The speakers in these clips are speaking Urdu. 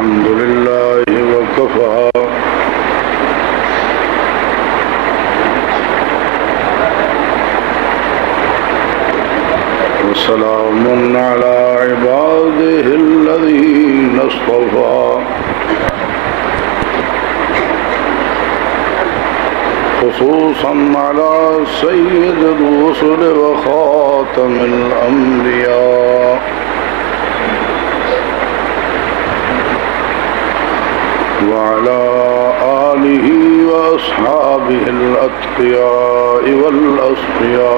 الحمد لله وكفى وسلام على عباده الذين اصطفى خصوصا على سيد الرسل وخاتم الأنبياء وعلى آله وأصحابه الأتقياء والأصفياء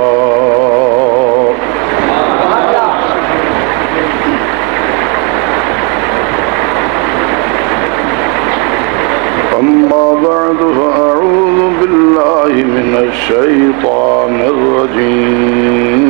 أما بعد فأعوذ بالله من الشيطان الرجيم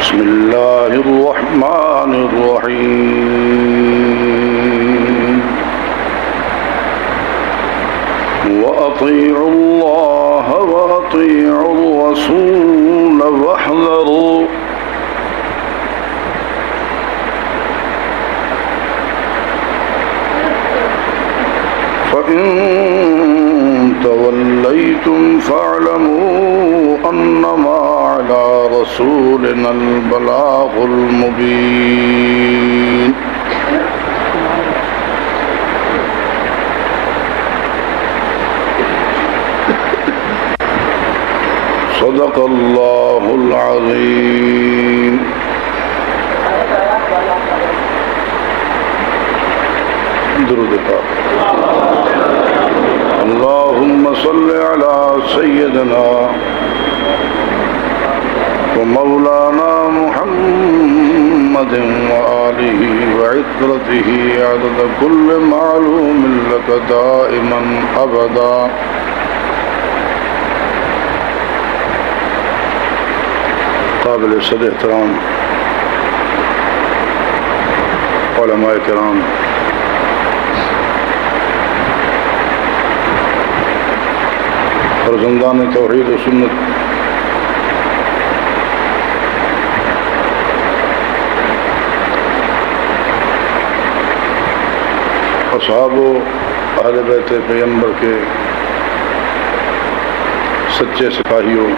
بسم الله الرحمن الرحيم وأطيعوا الله وأطيعوا الرسول واحذروا فإن توليتم فاعلموا أنما على رسولنا البلاغ المبين صدق الله العظيم درود پاک اللهم صل على سيدنا ومولانا محمد وآله وعترته عدد كل معلوم لك دائما أبدا قابل صد احترام علماء کرام، فرزندان توحید و سنت، اصحاب و اہل بیت پیغمبر کے سچے سپاہیوں،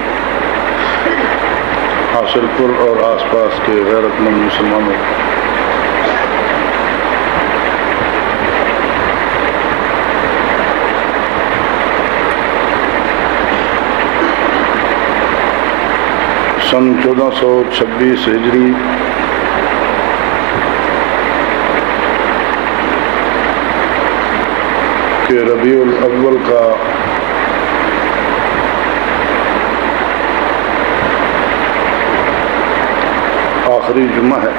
حاصل پور اور آس پاس کے غیرت مند مسلمانوں، سن 1426 ہجری کے ربیع الاول کا آخری جمعہ ہے،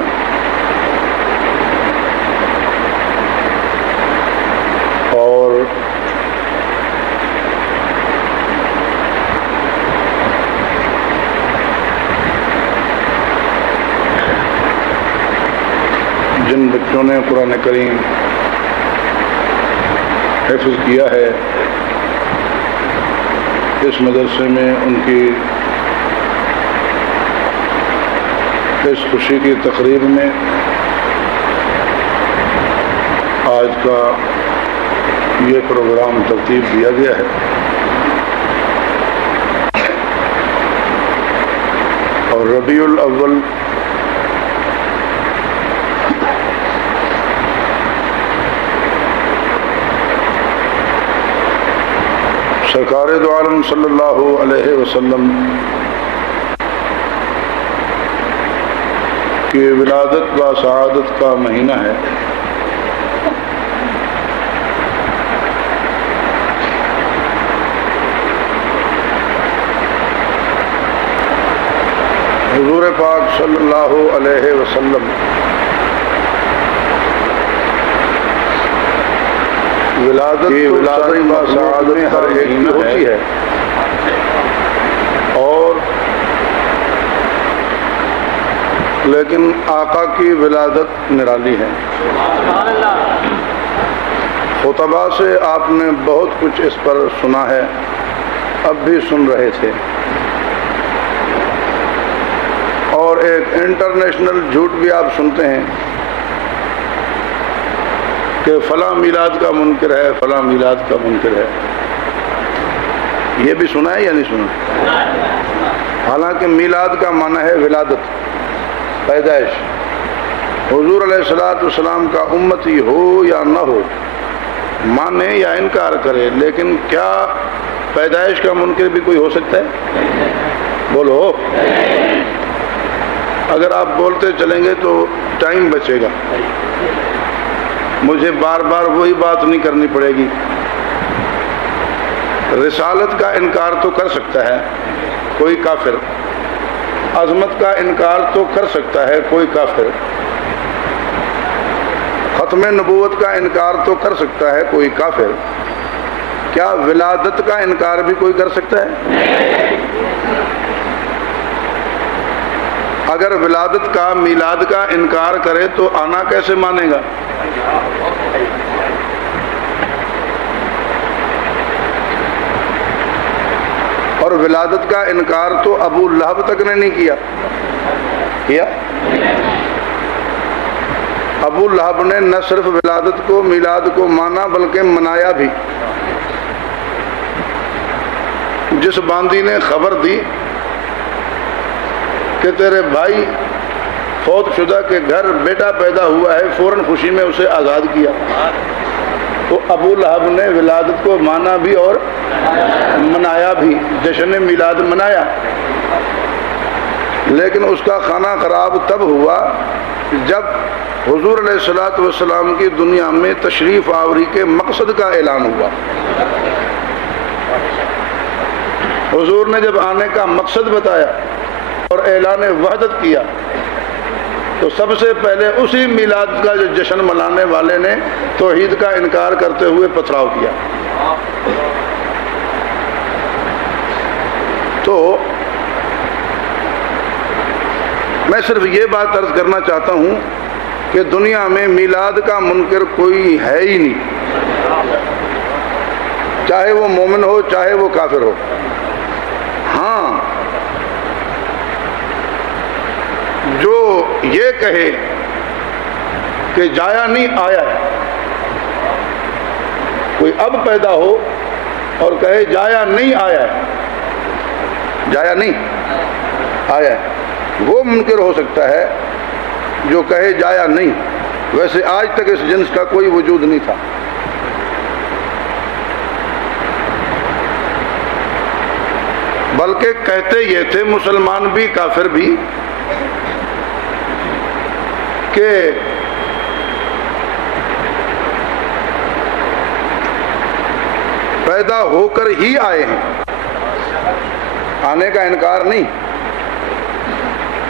اور جن بچوں نے قرآن کریم حفظ کیا ہے، اس مدرسے میں ان کی اس خوشی کی تقریب میں آج کا یہ پروگرام ترتیب دیا گیا ہے، اور ربیع الاول سرکار دو عالم صلی اللہ علیہ وسلم کی ولادت و سعادت کا مہینہ ہے۔ حضور پاک صلی اللہ علیہ وسلم ولادت و سعادت ہر ایک کی ہوتی ہے، اور لیکن آقا کی ولادت نرالی ہے۔ خطبہ سے آپ نے بہت کچھ اس پر سنا ہے، اب بھی سن رہے تھے، اور ایک انٹرنیشنل جھوٹ بھی آپ سنتے ہیں کہ فلاں میلاد کا منکر ہے، فلاں میلاد کا منکر ہے۔ یہ بھی سنا ہے یا نہیں سنا؟ حالانکہ میلاد کا معنی ہے ولادت، پیدائش۔ حضور علیہ السلام کا امتی ہو یا نہ ہو، مانے یا انکار کرے، لیکن کیا پیدائش کا منکر بھی کوئی ہو سکتا ہے؟ بولو۔ اگر آپ بولتے چلیں گے تو ٹائم بچے گا، مجھے بار بار وہی بات نہیں کرنی پڑے گی۔ رسالت کا انکار تو کر سکتا ہے کوئی کافر، عظمت کا انکار تو کر سکتا ہے کوئی کافر، ختم نبوت کا انکار تو کر سکتا ہے کوئی کافر، کیا ولادت کا انکار بھی کوئی کر سکتا ہے؟ اگر ولادت کا، میلاد کا انکار کرے تو آنا کیسے مانے گا؟ اور ولادت کا انکار تو ابو لہب تک نے نہیں کیا؟ ابو لہب نے نہ صرف ولادت کو، میلاد کو مانا، بلکہ منایا بھی۔ جس باندی نے خبر دی کہ تیرے بھائی فوت شدہ کے گھر بیٹا پیدا ہوا ہے، فوراً خوشی میں اسے آزاد کیا، تو ابو لہب نے ولادت کو مانا بھی اور منایا بھی، جشن میلاد منایا۔ لیکن اس کا کھانا خراب تب ہوا جب حضور علیہ السلام کی دنیا میں تشریف آوری کے مقصد کا اعلان ہوا۔ حضور نے جب آنے کا مقصد بتایا اور اعلان وحدت کیا تو سب سے پہلے اسی میلاد کا جو جشن منانے والے نے توحید کا انکار کرتے ہوئے پتھراؤ کیا۔ تو میں صرف یہ بات عرض کرنا چاہتا ہوں کہ دنیا میں میلاد کا منکر کوئی ہے ہی نہیں، چاہے وہ مومن ہو چاہے وہ کافر ہو۔ ہاں، جو یہ کہے کہ جایا نہیں آیا ہے، کوئی اب پیدا ہو اور کہے جایا نہیں آیا ہے، جایا نہیں آیا ہے، وہ منکر ہو سکتا ہے جو کہے جایا نہیں۔ ویسے آج تک اس جنس کا کوئی وجود نہیں تھا۔ بلکہ کہتے یہ تھے مسلمان بھی کافر بھی کہ پیدا ہو کر ہی آئے ہیں، آنے کا انکار نہیں،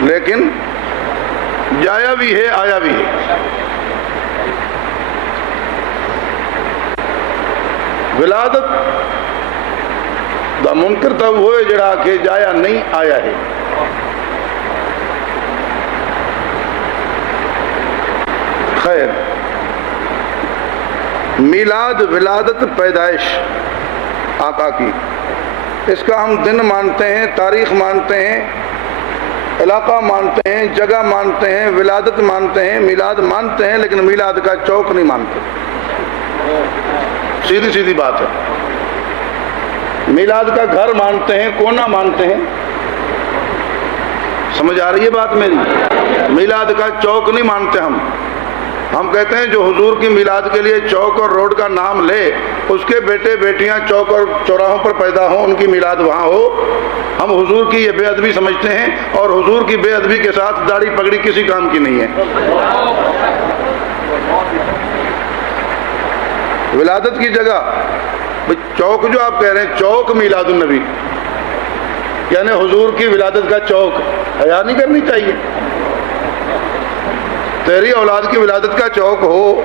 لیکن جایا بھی ہے آیا بھی ہے۔ ولادت دا منکر تب ہوئے جڑا کہ جایا نہیں آیا ہے۔ خیر، میلاد، ولادت، پیدائش آقا کی، اس کا ہم دن مانتے ہیں، تاریخ مانتے ہیں، علاقہ مانتے ہیں، جگہ مانتے ہیں، ولادت مانتے ہیں، میلاد مانتے ہیں، لیکن میلاد کا چوک نہیں مانتے۔ سیدھی سیدھی بات ہے۔ میلاد کا گھر مانتے ہیں، کونا مانتے ہیں، سمجھ آ رہی ہے بات میری؟ میلاد کا چوک نہیں مانتے ہم کہتے ہیں جو حضور کی میلاد کے لیے چوک اور روڈ کا نام لے، اس کے بیٹے بیٹیاں چوک اور چوراہوں پر پیدا ہوں، ان کی میلاد وہاں ہو، ہم حضور کی یہ بے ادبی سمجھتے ہیں، اور حضور کی بے ادبی کے ساتھ داڑھی پگڑی کسی کام کی نہیں ہے۔ ولادت کی جگہ چوک جو آپ کہہ رہے ہیں، چوک میلاد النبی، یعنی حضور کی ولادت کا چوک، حیا نہیں کرنی چاہیے؟ تیری اولاد کی ولادت کا چوک ہو،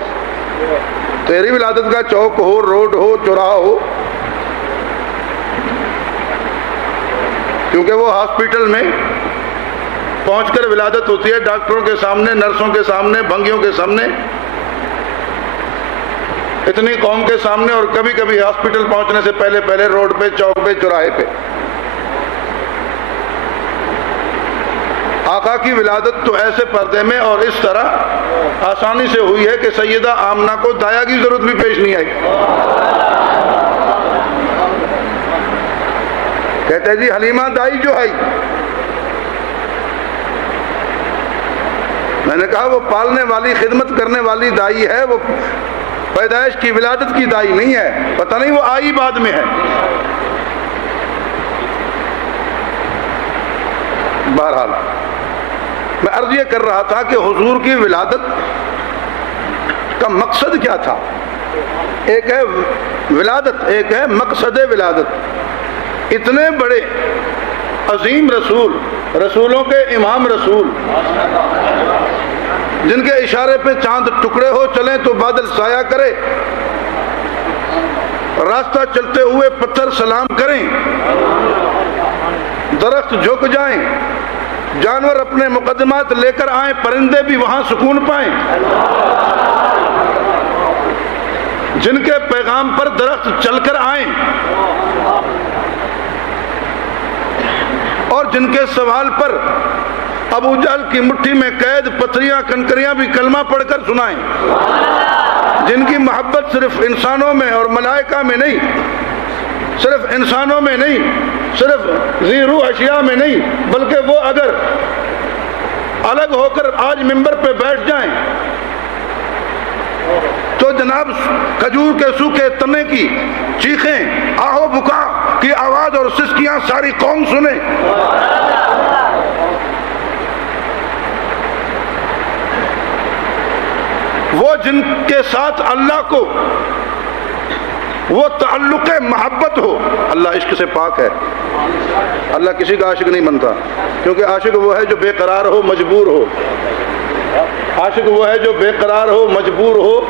تیری ولادت کا چوک ہو، روڈ ہو، چوراہا ہو، کیونکہ وہ ہاسپٹل میں پہنچ کر ولادت ہوتی ہے، ڈاکٹروں کے سامنے، نرسوں کے سامنے، بھنگیوں کے سامنے، اتنی قوم کے سامنے، اور کبھی کبھی ہاسپٹل پہنچنے سے پہلے پہلے روڈ پہ، چوک پہ، چوراہے پہ۔ آقا کی ولادت تو ایسے پردے میں اور اس طرح آسانی سے ہوئی ہے کہ سیدہ آمنہ کو دایا کی ضرورت بھی پیش نہیں آئی۔ کہتے جی حلیمہ دائی جو آئی، میں نے کہا وہ پالنے والی، خدمت کرنے والی دائی ہے، وہ پیدائش کی، ولادت کی دائی نہیں ہے، پتہ نہیں وہ آئی بعد میں ہے۔ بہرحال میں عرض یہ کر رہا تھا کہ حضور کی ولادت کا مقصد کیا تھا؟ ایک ہے ولادت، ایک ہے مقصد ولادت۔ اتنے بڑے عظیم رسول، رسولوں کے امام رسول، جن کے اشارے پہ چاند ٹکڑے ہو چلیں تو بادل سایہ کرے، راستہ چلتے ہوئے پتھر سلام کریں، درخت جھک جائیں، جانور اپنے مقدمات لے کر آئیں، پرندے بھی وہاں سکون پائیں، جن کے پیغام پر درخت چل کر آئیں، اور جن کے سوال پر ابو جہل کی مٹھی میں قید پتھریاں کنکریاں بھی کلمہ پڑھ کر سنائیں، جن کی محبت صرف انسانوں میں اور ملائکہ میں نہیں، صرف انسانوں میں نہیں، صرف ذی روح اشیاء میں نہیں، بلکہ وہ اگر الگ ہو کر آج ممبر پہ بیٹھ جائیں تو جناب کھجور کے سوکھے تنے کی چیخیں، آہو بکا کی آواز اور سسکیاں ساری قوم سنیں۔ وہ جن کے ساتھ اللہ کو وہ تعلق محبت ہو، اللہ عشق سے پاک ہے، اللہ کسی کا عاشق نہیں بنتا، کیونکہ عاشق وہ ہے جو بے قرار ہو، مجبور ہو، عاشق وہ ہے جو بے قرار ہو، مجبور ہو،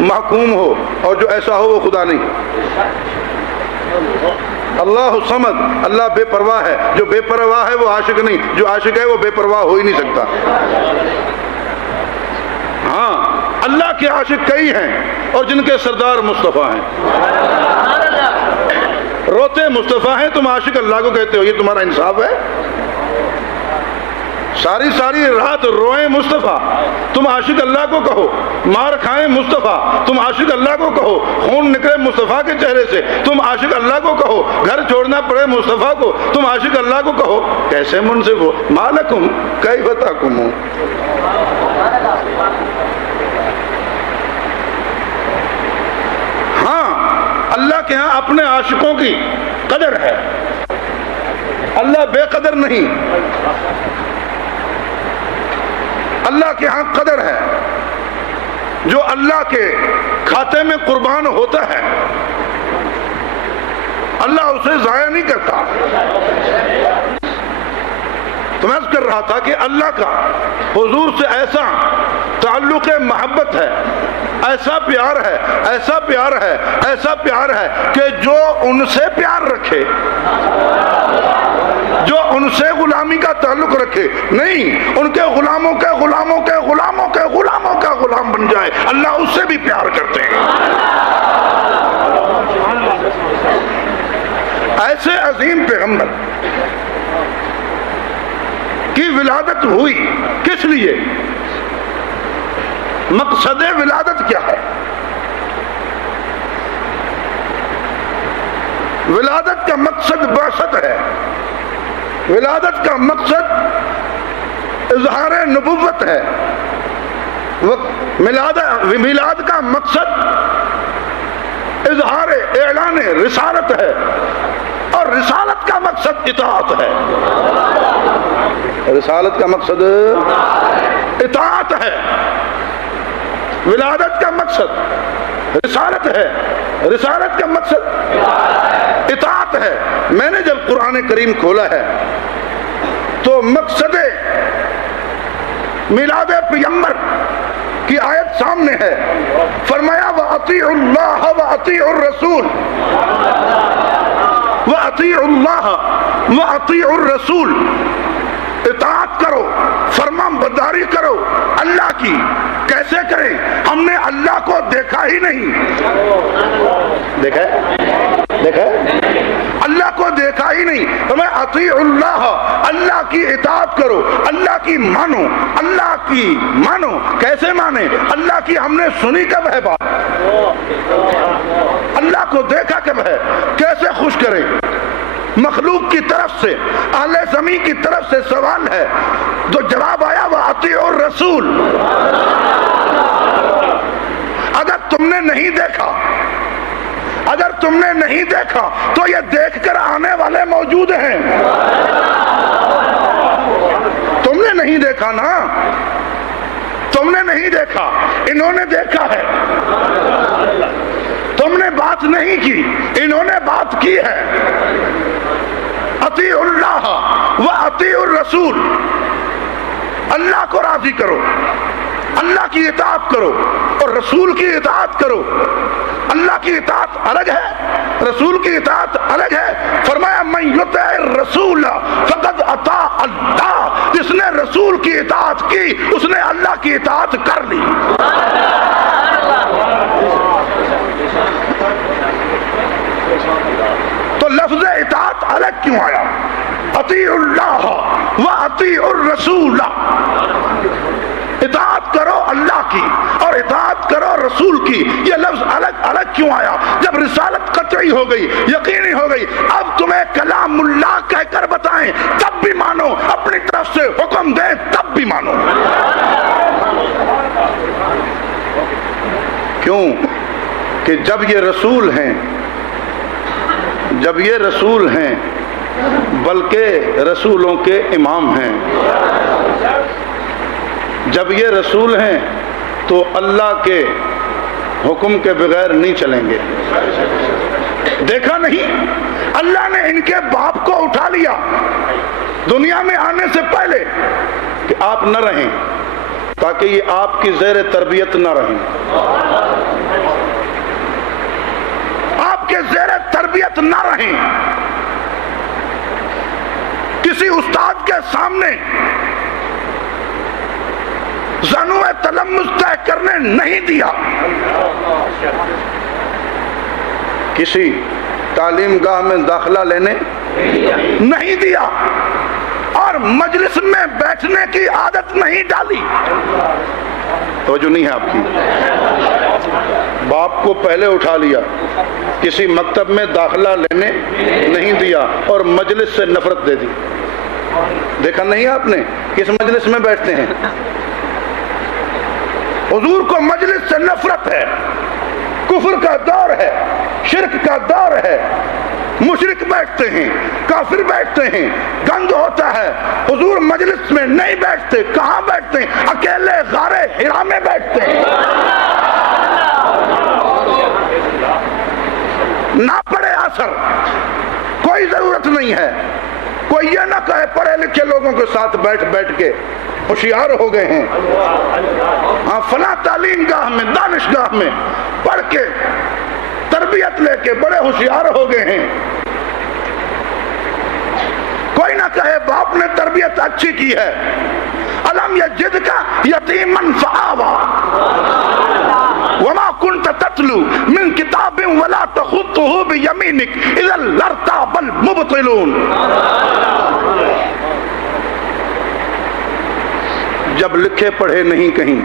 محکوم ہو، اور جو ایسا ہو وہ خدا نہیں۔ اللہ صمد، اللہ بے پرواہ ہے، جو بے پرواہ ہے وہ عاشق نہیں، جو عاشق ہے وہ بے پرواہ ہو ہی نہیں سکتا۔ ہاں اللہ کے عاشق کئی ہیں اور جن کے سردار مصطفیٰ ہیں، روتے مصطفیٰ ہیں، تم عاشق اللہ کو کہتے ہو، یہ تمہارا انصاف ہے؟ ساری ساری رات روئیں مصطفیٰ، تم عاشق اللہ کو کہو، مار کھائیں مصطفیٰ، تم عاشق اللہ کو کہو، خون نکلے مصطفیٰ کے چہرے سے، تم عاشق اللہ کو کہو، گھر چھوڑنا پڑے مصطفیٰ کو، تم عاشق اللہ کو کہو، کیسے منصف ہو؟ مالکم کیف تحکمون۔ ہاں اللہ کے ہاں اپنے عاشقوں کی قدر ہے، اللہ بے قدر نہیں، اللہ کے ہاں قدر ہے۔ جو اللہ کے کھاتے میں قربان ہوتا ہے اللہ اسے ضائع نہیں کرتا۔ تو میں عرض کر رہا تھا کہ اللہ کا حضور سے ایسا تعلق محبت ہے، ایسا پیار ہے، ایسا پیار ہے، ایسا پیار ہے کہ جو ان سے پیار رکھے، جو ان سے غلامی کا تعلق رکھے، نہیں ان کے غلاموں کے غلاموں کے غلاموں کے غلاموں کا غلام بن جائے، اللہ اس سے بھی پیار کرتے ہیں۔ ایسے عظیم پیغمبر کی ولادت ہوئی کس لیے؟ مقصد ولادت کیا ہے؟ ولادت کا مقصد بعثت ہے، ولادت کا مقصد اظہار نبوت ہے، میلاد کا مقصد اظہار اعلان رسالت ہے، اور رسالت کا مقصد اطاعت ہے۔ رسالت کا مقصد اطاعت ہے، ولادت کا مقصد رسالت ہے، رسالت کا مقصد اطاعت ہے۔ میں نے جب قرآن کریم کھولا ہے تو مقصد میلاد پیغمبر کی آیت سامنے ہے، فرمایا وَأَطِيعُوا اللَّهَ وَأَطِيعُوا الرَّسُولَ، وَأَطِيعُوا اللَّهَ وَأَطِيعُوا الرَّسُولَ۔ اطاعت کرو، فرما برداری کرو اللہ کی۔ کیسے کریں؟ ہم نے اللہ کو دیکھا ہی نہیں، دیکھا اللہ کو دیکھا ہی نہیں۔ تمہیں اطیع اللہ، اللہ کی اطاعت کرو، اللہ کی مانو، اللہ کی مانو۔ کیسے مانے؟ اللہ کی ہم نے سنی کب ہے بات؟ اللہ کو دیکھا کب ہے؟ کیسے خوش کریں؟ مخلوق کی طرف سے، اہل زمین کی طرف سے سوال ہے، جو جواب آیا وہ اطیعوا الرسول۔ اگر تم نے نہیں دیکھا، اگر تم نے نہیں دیکھا تو یہ دیکھ کر آنے والے موجود ہیں۔ تم نے نہیں دیکھا نا، تم نے نہیں دیکھا، انہوں نے دیکھا ہے۔ تم نے بات نہیں کی، انہوں نے بات کی ہے۔ اطیعوا اللہ و اطیعوا الرسول، اللہ کو راضی کرو، اللہ کی اطاعت کرو اور رسول کی اطاعت کرو۔ اللہ کی اطاعت الگ ہے، رسول کی اطاعت الگ ہے۔ فرمایا من یطع الرسول فقد اطاع اللہ، جس نے رسول کی اطاعت کی اس نے اللہ کی اطاعت کر لی۔ تو لفظ اطاعت الگ کیوں آیا؟ اطیعوا اللہ و اطیعوا الرسول، اطاعت کرو اللہ کی اور اطاعت کرو رسول کی۔ یہ لفظ الگ الگ کیوں آیا؟ جب رسالت قطعی ہو گئی، یقینی ہو گئی، اب تمہیں کلام اللہ کہہ کر بتائیں تب بھی مانو، اپنی طرف سے حکم دیں تب بھی مانو۔ کیوں کہ جب یہ رسول ہیں، جب یہ رسول ہیں بلکہ رسولوں کے امام ہیں، جب یہ رسول ہیں تو اللہ کے حکم کے بغیر نہیں چلیں گے۔ دیکھا نہیں اللہ نے ان کے باپ کو اٹھا لیا دنیا میں آنے سے پہلے کہ آپ نہ رہیں، تاکہ یہ آپ کی زیر تربیت نہ رہیں، آپ کے زیر تربیت نہ رہیں۔ کسی استاد کے سامنے زنو تلمس طے کرنے نہیں دیا، کسی تعلیم گاہ میں داخلہ لینے نہیں دیا، اور مجلس میں بیٹھنے کی عادت نہیں ڈالی۔ توجہ نہیں ہے آپ کی؟ باپ کو پہلے اٹھا لیا، کسی مکتب میں داخلہ لینے نہیں دیا اور مجلس سے نفرت دے دی۔ دیکھا نہیں آپ نے کس مجلس میں بیٹھتے ہیں؟ حضور کو مجلس سے نفرت ہے، کفر کا دور ہے، شرک کا دور ہے، مشرک بیٹھتے ہیں، کافر بیٹھتے ہیں، گند ہوتا ہے۔ حضور مجلس میں نہیں بیٹھتے، کہاں بیٹھتے ہیں؟ اکیلے غار حرا میں بیٹھتے ہیں۔ نہ پڑے اثر، کوئی ضرورت نہیں ہے۔ کوئی یہ نہ کہے پڑھے لکھے لوگوں کے ساتھ بیٹھ بیٹھ کے ہوشیار ہو گئے ہیں، ہاں فلاں تعلیم گاہ میں، دانش گاہ میں پڑھ کے تربیت لے کے بڑے ہوشیار ہو گئے ہیں۔ کوئی نہ کہے باپ نے تربیت اچھی کی ہے۔ الم یجدک یتیما فآویٰ وما كنت تتلو من کتاب ولا تخطه بیمینک اذا لارتاب المبطلون۔ جب لکھے پڑھے نہیں کہیں،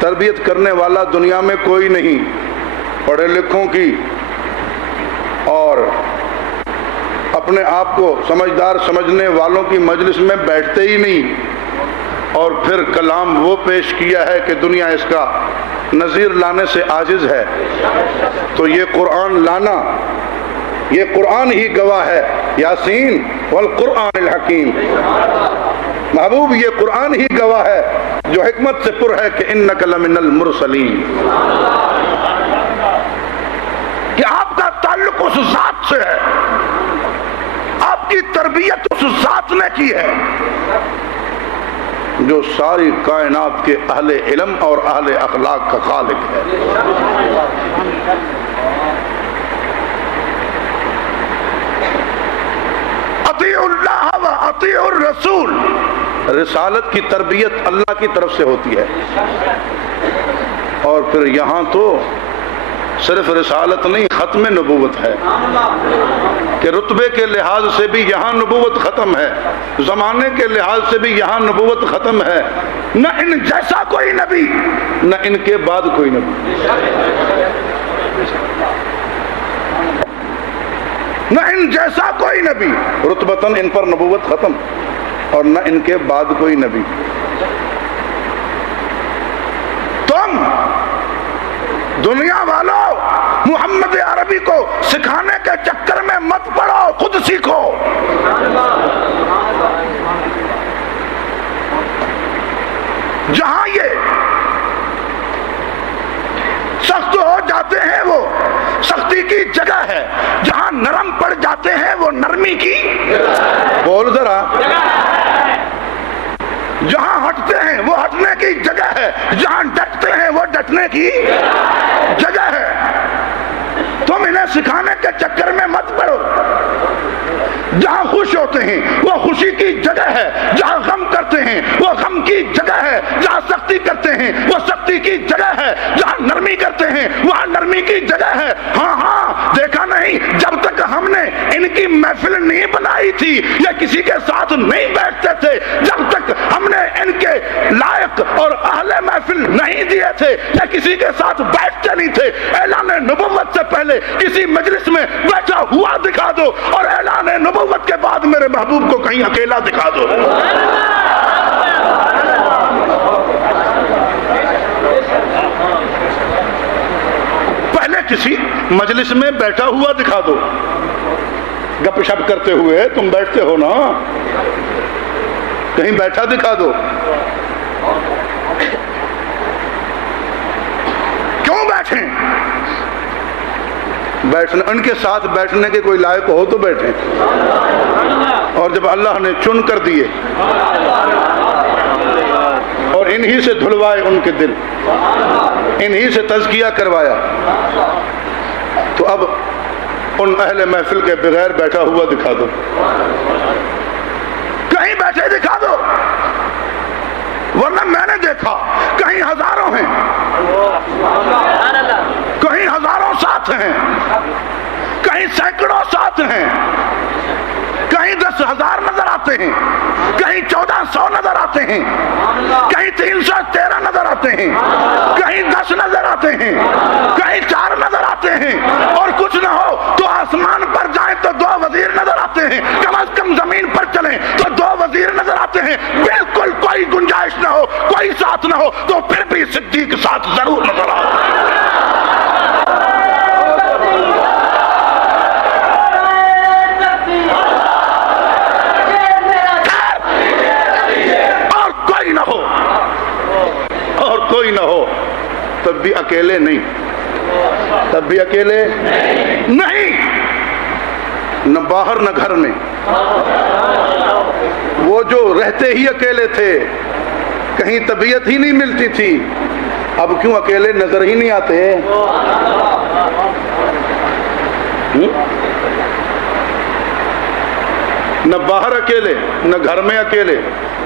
تربیت کرنے والا دنیا میں کوئی نہیں، پڑھے لکھوں کی اور اپنے آپ کو سمجھدار سمجھنے والوں کی مجلس میں بیٹھتے ہی نہیں، اور پھر کلام وہ پیش کیا ہے کہ دنیا اس کا نظیر لانے سے عاجز ہے۔ تو یہ قرآن لانا، یہ قرآن ہی گواہ ہے، یاسین والقرآن الحکیم۔ محبوب یہ قرآن ہی گواہ ہے جو حکمت سے پر ہے کہ انک لمن المرسلین، کہ آپ کا تعلق اس ذات سے ہے، آپ کی تربیت اس ذات نے کی ہے جو ساری کائنات کے اہل علم اور اہل اخلاق کا خالق ہے۔ اطیعوا اللہ و وَأَطِيعُوا الرَّسُولَ، رسالت کی تربیت اللہ کی طرف سے ہوتی ہے۔ اور پھر یہاں تو صرف رسالت نہیں، ختم نبوت ہے کہ رتبے کے لحاظ سے بھی یہاں نبوت ختم ہے، زمانے کے لحاظ سے بھی یہاں نبوت ختم ہے۔ نہ ان جیسا کوئی نبی، نہ ان کے بعد کوئی نبی، نہ ان جیسا کوئی نبی، رتبتاً ان پر نبوت ختم، اور نہ ان کے بعد کوئی نبی۔ تم دنیا والوں محمد عربی کو سکھانے کے چکر میں مت پڑو، خود سیکھو۔ جہاں یہ سخت ہو جاتے ہیں وہ سختی کی جگہ ہے، جہاں نرم پڑ جاتے ہیں وہ نرمی کی، بول ذرا، جہاں ہٹتے ہیں وہ ہٹنے کی جگہ ہے، جہاں ڈٹتے ہیں وہ ڈٹنے کی جگہ ہے۔ تم انہیں سکھانے کے چکر میں مت پڑو۔ جہاں خوش ہوتے ہیں وہ خوشی کی جگہ ہے، جہاں غم کرتے ہیں وہ غم کی جگہ ہے، جہاں سختی کرتے ہیں وہ سختی کی جگہ ہے، جہاں نرمی کرتے ہیں وہاں نرمی کی جگہ ہے۔ ہاں ہاں، دیکھا نہیں، جب تک ہم نے ان کی محفل نہیں بنائی تھی یا کسی کے ساتھ نہیں بیٹھتے تھے، جب تک ہم نے ان کے لائق اور اہل محفل نہیں دیے تھے یا کسی کے ساتھ بیٹھتے نہیں تھے، اعلان نبوت سے پہلے کسی مجلس میں بیٹھا ہوا دکھا دو، اور اعلان نبوت کے بعد میرے محبوب کو کہیں اکیلا دکھا دو۔ پہلے کسی مجلس میں بیٹھا ہوا دکھا دو، گپ شپ کرتے ہوئے، تم بیٹھتے ہو نا، کہیں بیٹھا دکھا دو۔ کیوں بیٹھیں؟ بیٹھنے، ان کے ساتھ بیٹھنے کے کوئی لائق ہو تو بیٹھیں، اور جب اللہ نے چن کر دیے اور انہی سے دھلوائے ان کے دل، انہی سے تزکیہ کروایا، تو اب ان اہل محفل کے بغیر بیٹھا ہوا دکھا دو، کہیں بیٹھے دکھا دو، ورنہ میں نے دیکھا کہیں ہزاروں ہیں، کہیں ہزاروں ساتھ ہیں، کہیں سینکڑوں ساتھ ہیں، کہیں 10,000 نظر آتے ہیں، کہیں 1400 نظر آتے ہیں، کہیں 313 نظر آتے ہیں، کہیں 10 نظر آتے ہیں، کہیں 4 نظر آتے ہیں، اور کچھ نہ ہو تو آسمان پر جائیں تو 2 وزیر نظر آتے ہیں، کم از کم زمین پر چلیں تو 2 وزیر نظر آتے ہیں، بالکل کوئی گنجائش نہ ہو، کوئی ساتھ نہ ہو تو پھر بھی صدیق ساتھ ضرور نظر آتے ہیں۔ کوئی نہ ہو تب بھی اکیلے نہیں، تب بھی اکیلے نہیں، نہ باہر نہ گھر میں۔ وہ جو رہتے ہی اکیلے تھے، کہیں طبیعت ہی نہیں ملتی تھی، اب کیوں اکیلے نظر ہی نہیں آتے؟ نہ باہر اکیلے، نہ گھر میں اکیلے،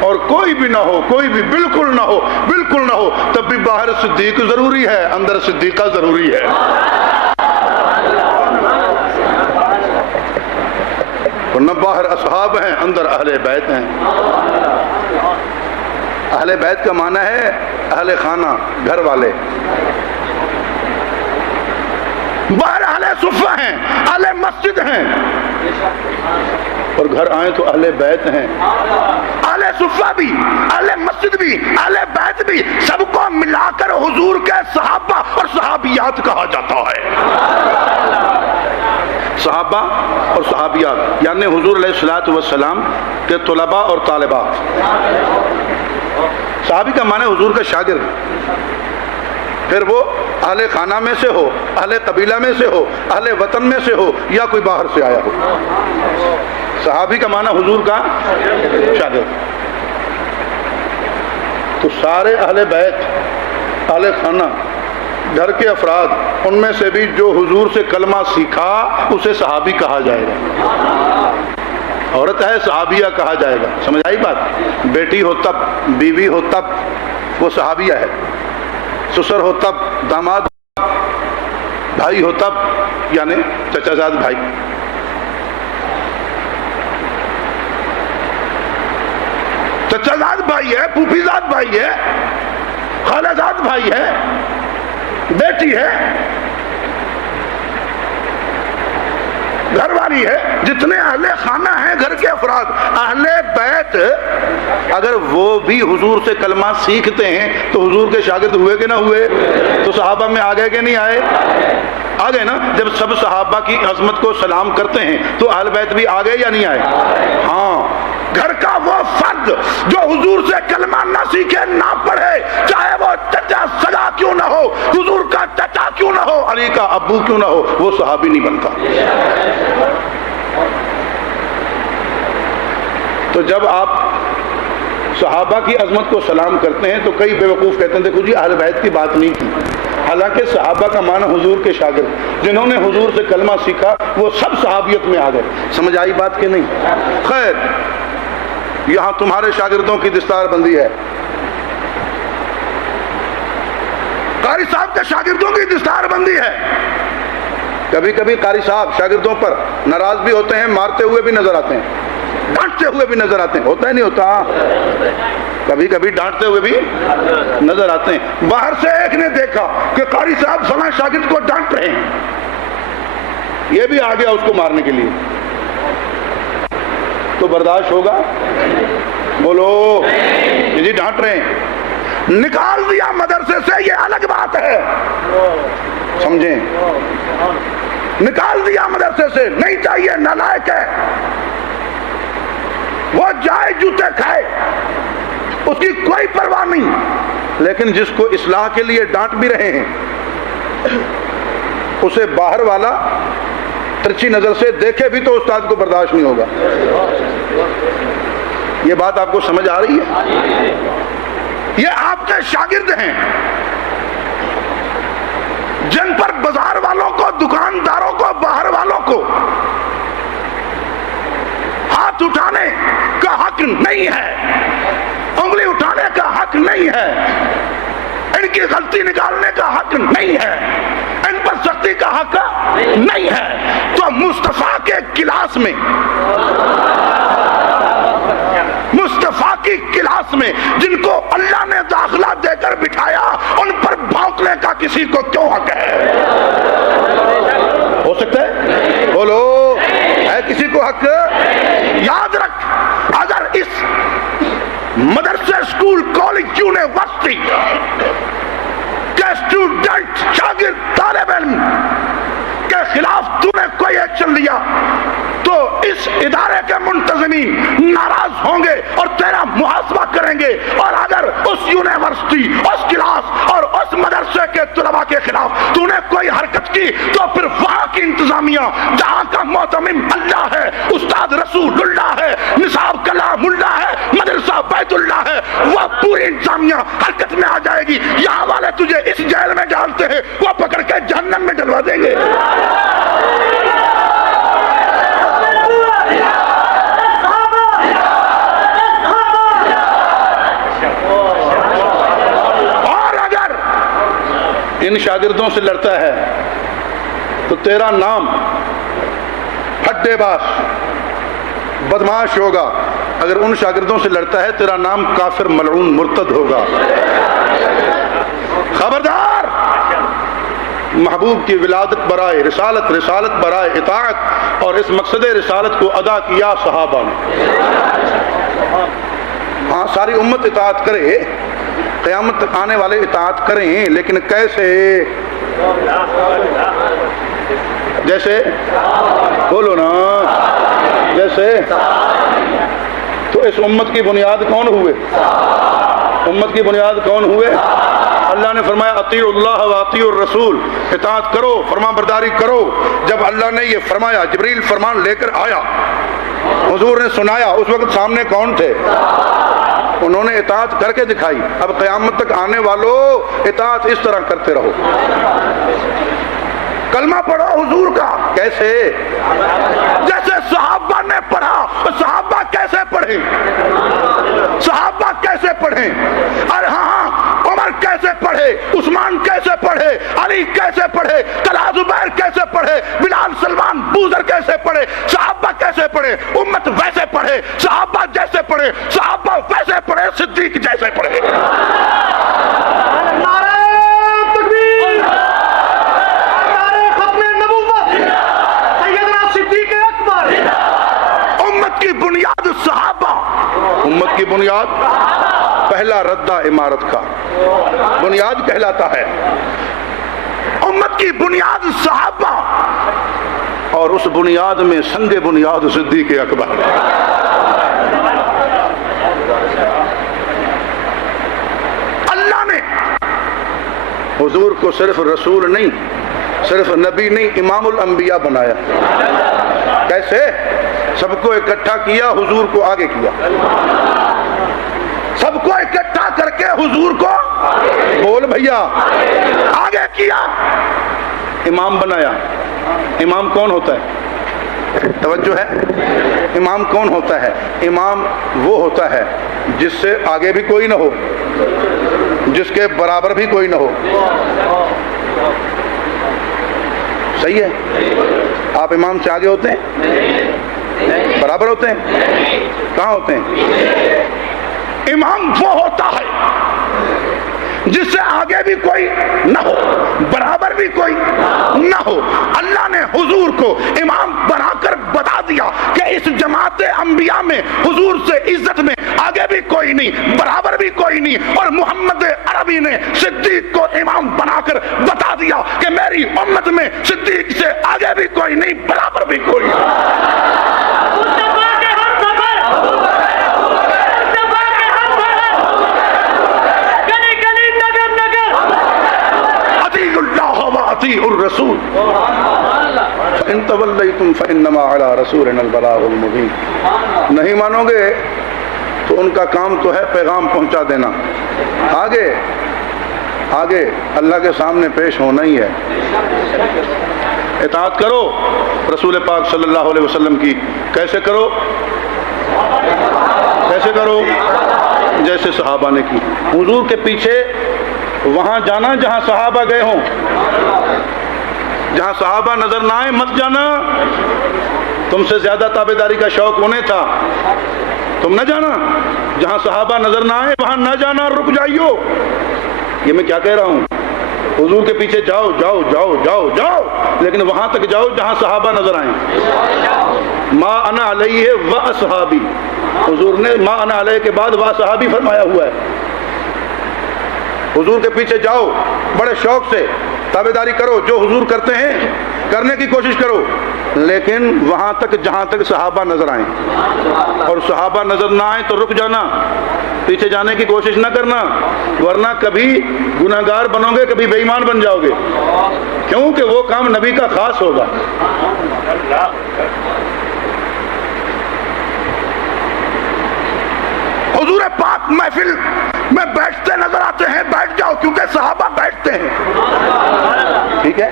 اور کوئی بھی نہ ہو، کوئی بھی بالکل نہ ہو، بالکل نہ ہو، تب بھی باہر صدیق ضروری ہے، اندر صدیقہ ضروری ہے۔ نہ باہر اصحاب ہیں، اندر اہل بیت ہیں۔ اہل بیت کا معنی ہے اہل خانہ، گھر والے۔ باہر اہل صفہ ہیں، اہل مسجد ہیں، اور گھر آئیں تو اہل بیت ہیں۔ اہل صفہ بھی، اہل مسجد بھی، اہل بیت بھی، سب کو ملا کر حضور کے صحابہ اور صحابیات کہا جاتا ہے۔ صحابہ اور صحابیات یعنی حضور علیہ الصلوۃ والسلام کے طلباء اور طالبات۔ صحابی کا معنی حضور کا شاگرد، پھر وہ اہل خانہ میں سے ہو، اہل قبیلہ میں سے ہو، اہل وطن میں سے ہو، یا کوئی باہر سے آیا ہو۔ صحابی کا معنی حضور کا شاگرد۔ تو سارے اہل بیت، اہل خانہ، گھر کے افراد، ان میں سے بھی جو حضور سے کلمہ سیکھا اسے صحابی کہا جائے گا۔ عورت ہے صحابیہ کہا جائے گا. سمجھ آئی بات؟ بیٹی ہو تب، بیوی ہو تب وہ صحابیہ ہے، سسر ہو تب، داماد ہو تب، بھائی ہو تب، یعنی چچا زاد بھائی. چچا زاد بھائی ہے، پھوپھی زاد بھائی ہے، خالہ زاد بھائی ہے، بیٹی ہے، گھر والی ہے، جتنے اہل خانہ ہیں گھر کے افراد، اہل بیت اگر وہ بھی حضور سے کلمہ سیکھتے ہیں تو حضور کے شاگرد ہوئے کہ نہ ہوئے؟ تو صحابہ میں آگئے کہ نہیں آئے؟ آگئے نا. جب سب صحابہ کی عظمت کو سلام کرتے ہیں تو اہل بیت بھی آگئے یا نہیں آئے؟ ہاں. گھر کا وہ فرد جو حضور سے کلمہ نہ سیکھے، نہ پڑھے، چاہے وہ چچا سگا کیوں نہ ہو، حضور کا چچا کیوں نہ ہو، علی کا ابو کیوں نہ ہو، وہ صحابی نہیں بنتا. تو جب آپ صحابہ کی عظمت کو سلام کرتے ہیں تو کئی بیوقوف کہتے ہیں دیکھو جی اہل بیت کی بات نہیں کی. حالانکہ صحابہ کا معنی حضور کے شاگرد، جنہوں نے حضور سے کلمہ سیکھا وہ سب صحابیت میں آ گئے. سمجھ آئی بات کہ نہیں؟ خیر، یہاں تمہارے شاگردوں کی دستار بندی ہے، قاری صاحب کے شاگردوں کی دستار بندی ہے. کبھی کبھی قاری صاحب شاگردوں پر ناراض بھی ہوتے ہیں، مارتے ہوئے بھی نظر آتے ہیں، ڈانٹتے ہوئے بھی نظر آتے ہیں. ہوتا ہے نہیں ہوتا؟ کبھی کبھی ڈانٹتے ہوئے بھی نظر آتے ہیں. باہر سے ایک نے دیکھا کہ قاری صاحب فلاں شاگرد کو ڈانٹ رہے ہیں، یہ بھی آ گیا اس کو مارنے کے لیے، تو برداشت ہوگا؟ بولو جی ڈانٹ رہے ہیں، نکال دیا مدرسے سے، یہ الگ بات ہے، سمجھیں؟ نکال دیا مدرسے سے، نہیں چاہیے، نالائق ہے، وہ جائے جوتے کھائے، اس کی کوئی پرواہ نہیں. لیکن جس کو اصلاح کے لیے ڈانٹ بھی رہے ہیں اسے باہر والا ترچھی نظر سے دیکھے بھی تو استاد کو برداشت نہیں ہوگا. یہ بات آپ کو سمجھ آ رہی ہے؟ یہ آپ کے شاگرد ہیں جن پر بازار والوں کو، دکانداروں کو، باہر والوں کو ہاتھ اٹھانے کا حق نہیں ہے، انگلی اٹھانے کا حق نہیں ہے، ان کی غلطی نکالنے کا حق نہیں ہے، ان پر سختی کا حق نہیں ہے. تو مصطفیٰ کے کلاس میں، مصطفیٰ کی کلاس میں جن کو اللہ نے داخلہ دے کر بٹھایا، ان پر بھونکنے کا کسی کو کیوں حق ہے؟ ہو سکتا ہے؟ بولو، ہے کسی کو حق؟ یاد رکھ، اگر اس مدرسے، اسکول، کالج، یونیورسٹی کے اسٹوڈنٹ، شاگرد، طالب علم کے خلاف تو نے کوئی ایکشن لیا تو اس ادارے کے منتظمین ناراض ہوں گے اور تیرا محاسبہ کریں گے. اور اگر اس یونیورسٹی، اس کلاس اور اس مدرسے کے طلباء کے خلاف تو نے کوئی حرکت کی تو پھر وہاں کی انتظامیہ، جہاں کا معتمم اللہ ہے، استاد رسول اللہ ہے، نصاب کلام اللہ ہے، مدرسہ بیت اللہ ہے، وہ پوری انتظامیہ حرکت میں آ جائے گی. یہاں والے تجھے اس جیل میں ڈالتے ہیں، وہ پکڑ کے جہنم میں ڈلوا دیں گے. ان شاگردوں سے لڑتا ہے تو تیرا نام ہڈے باز، بدماش ہوگا. اگر ان شاگردوں سے لڑتا ہے تیرا نام کافر، ملعون، مرتد ہوگا. خبردار، محبوب کی ولادت برائے رسالت، رسالت برائے اطاعت، اور اس مقصد رسالت کو ادا کیا صحابہ نے. ہاں ساری امت اطاعت کرے، قیامت تک آنے والے اطاعت کریں، لیکن کیسے؟ جیسے بولو نا، جیسے. تو اس امت کی بنیاد کون ہوئے؟ امت کی بنیاد کون ہوئے؟ اللہ نے فرمایا اطیعوا اللہ واطیعوا الرسول، اطاعت کرو، فرمان برداری کرو. جب اللہ نے یہ فرمایا، جبریل فرمان لے کر آیا، حضور نے سنایا، اس وقت سامنے کون تھے؟ انہوں نے اطاعت کر کے دکھائی. اب قیامت تک آنے والوں اطاعت اس طرح کرتے رہو. کلمہ پڑھو حضور کا. کیسے؟ جیسے صحابہ نے پڑھا. صحابہ کیسے پڑھیں؟ صحابہ کیسے پڑھیں؟ ارے ہاں عمر کیسے پڑھے، عثمان کیسے پڑھے، علی کیسے پڑھے، طلحہ زبیر کیسے پڑھے، بلال سلمان بوذر کیسے پڑھے، صحابہ کیسے پڑھے؟ امت ویسے پڑھے، صحابہ جیسے پڑھے، صحابہ ویسے پڑھے، صدیق جیسے پڑھے. امت کی بنیاد صحابہ. امت کی بنیاد پہلا ردہ عمارت کا بنیاد کہلاتا ہے. امت کی بنیاد صحابہ اور اس بنیاد میں سنگ بنیاد صدیق اکبر. اللہ نے حضور کو صرف رسول نہیں، صرف نبی نہیں، امام الانبیاء بنایا. کیسے؟ سب کو اکٹھا کیا، حضور کو آگے کیا. سب کو اکٹھا کر کے حضور کو بول بھیا آگے کیا، امام بنایا. امام کون ہوتا ہے؟ توجہ ہے. امام کون ہوتا ہے؟ امام وہ ہوتا ہے جس سے آگے بھی کوئی نہ ہو، جس کے برابر بھی کوئی نہ ہو. صحیح ہے؟ آپ امام سے آگے ہوتے ہیں؟ برابر ہوتے ہیں؟ کہاں ہوتے ہیں؟ امام وہ ہوتا ہے جس سے آگے بھی کوئی نہ ہو، برابر بھی کوئی نہ ہو. اللہ نے حضور کو امام بنا کر بتا دیا کہ اس جماعت انبیاء میں حضور سے عزت میں آگے بھی کوئی نہیں، برابر بھی کوئی نہیں. اور محمد عربی نے صدیق کو امام بنا کر بتا دیا کہ میری امت میں صدیق سے آگے بھی کوئی نہیں، برابر بھی کوئی نہیں. اطیعوا الرسول فإن تولیتم فإنما علی رسولنا البلاغ المبین. نہیں مانو گے تو ان کا کام تو ہے پیغام پہنچا دینا. آگے آگے اللہ کے سامنے پیش ہونا ہی ہے. اطاعت کرو رسول پاک صلی اللہ علیہ وسلم کی. کیسے کرو؟ کیسے کرو؟ جیسے صحابہ نے کی. حضور کے پیچھے وہاں جانا جہاں صحابہ گئے ہوں. جہاں صحابہ نظر نہ آئے مت جانا. تم سے زیادہ تابعداری کا شوق انہیں تھا، تم نہ جانا. جہاں صحابہ نظر نہ آئے وہاں نہ جانا، رک جائیو. یہ میں کیا کہہ رہا ہوں؟ حضور کے پیچھے جاؤ جاؤ جاؤ جاؤ جاؤ، لیکن وہاں تک جاؤ جہاں صحابہ نظر آئیں. ما انا علیہ و اصحابی. حضور نے ما انا علیہ کے بعد وا صحابی فرمایا ہوا ہے. حضور کے پیچھے جاؤ، بڑے شوق سے تابعداری کرو، جو حضور کرتے ہیں کرنے کی کوشش کرو، لیکن وہاں تک جہاں تک صحابہ نظر آئیں. اور صحابہ نظر نہ آئیں تو رک جانا، پیچھے جانے کی کوشش نہ کرنا، ورنہ کبھی گناہگار بنو گے، کبھی بے ایمان بن جاؤ گے. کیونکہ وہ کام نبی کا خاص ہوگا. حضور پاک محفل میں بیٹھتے نظر آتے ہیں، بیٹھ جاؤ کیونکہ صحابہ بیٹھتے ہیں. ٹھیک ہے؟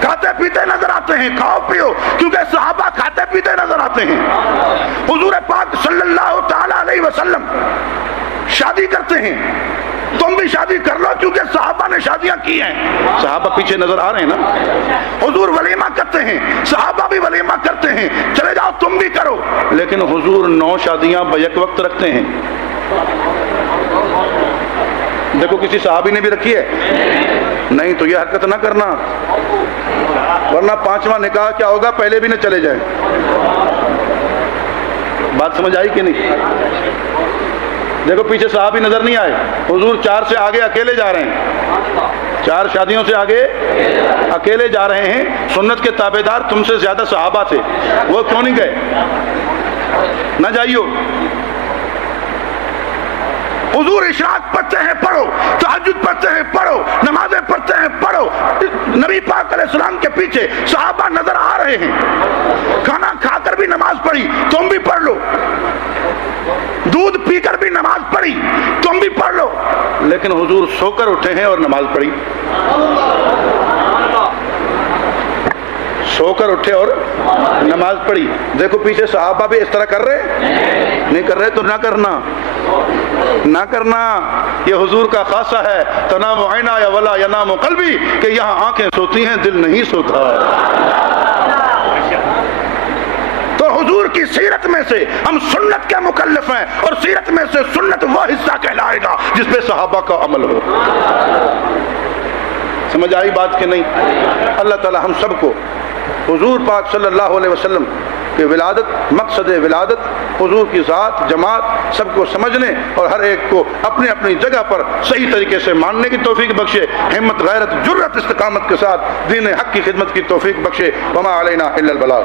کھاتے پیتے نظر آتے ہیں، کھاؤ پیو کیونکہ صحابہ کھاتے پیتے نظر آتے ہیں. حضور پاک صلی اللہ تعالی علیہ وسلم شادی کرتے ہیں، تم بھی شادی کر لو کیونکہ صحابہ نے شادیاں کی ہیں. صحابہ پیچھے نظر آ رہے ہیں نا. حضور ولیمہ کرتے ہیں، صحابہ بھی ولیمہ کرتے ہیں، چلے جاؤ تم بھی کرو. لیکن حضور 9 شادیاں بیک وقت رکھتے ہیں. دیکھو کسی صحابی نے بھی رکھی ہے؟ نہیں. تو یہ حرکت نہ کرنا، ورنہ 5واں نکاح کیا ہوگا پہلے بھی نہ چلے جائیں. بات سمجھ آئی کہ نہیں؟ دیکھو پیچھے صحابی نظر نہیں آئے، حضور 4 سے آگے اکیلے جا رہے ہیں، 4 شادیوں سے آگے اکیلے جا رہے ہیں. سنت کے تابعدار تم سے زیادہ صحابہ تھے، وہ کیوں نہیں گئے؟ نہ جائیو. حضور اشراق پڑھتے ہیں پڑھو، تہجد پڑھتے ہیں پڑھو، نمازیں پڑھتے ہیں پڑھو. نبی پاک علیہ السلام کے پیچھے صحابہ نظر آ رہے ہیں، کھانا کھا کر بھی نماز پڑھی، تم بھی پڑھ لو. دودھ پی کر بھی نماز پڑھی، تم بھی پڑھ لو. لیکن حضور سو کر اٹھے ہیں اور نماز پڑھی. سو کر اٹھے اور نماز پڑھی. دیکھو پیچھے صحابہ بھی اس طرح کر رہے نہیں کر رہے تو نہ کرنا نہ کرنا. یہ حضور کا خاصہ ہے تنام عینایا ولا ینام قلبی کہ یہاں آنکھیں سوتی ہیں دل نہیں سوتا. تو حضور کی سیرت میں سے ہم سنت کے مکلف ہیں اور سیرت میں سے سنت وہ حصہ کہلائے گا جس پہ صحابہ کا عمل ہو. سمجھ آئی بات کہ نہیں؟ اللہ تعالی ہم سب کو حضور پاک صلی اللہ علیہ وسلم کہ ولادت، مقصد ولادت، حضور کی ذات، جماعت سب کو سمجھنے اور ہر ایک کو اپنی اپنی جگہ پر صحیح طریقے سے ماننے کی توفیق بخشے. ہمت، غیرت، جرت، استقامت کے ساتھ دین حق کی خدمت کی توفیق بخشے. وما علینا الا البلاغ.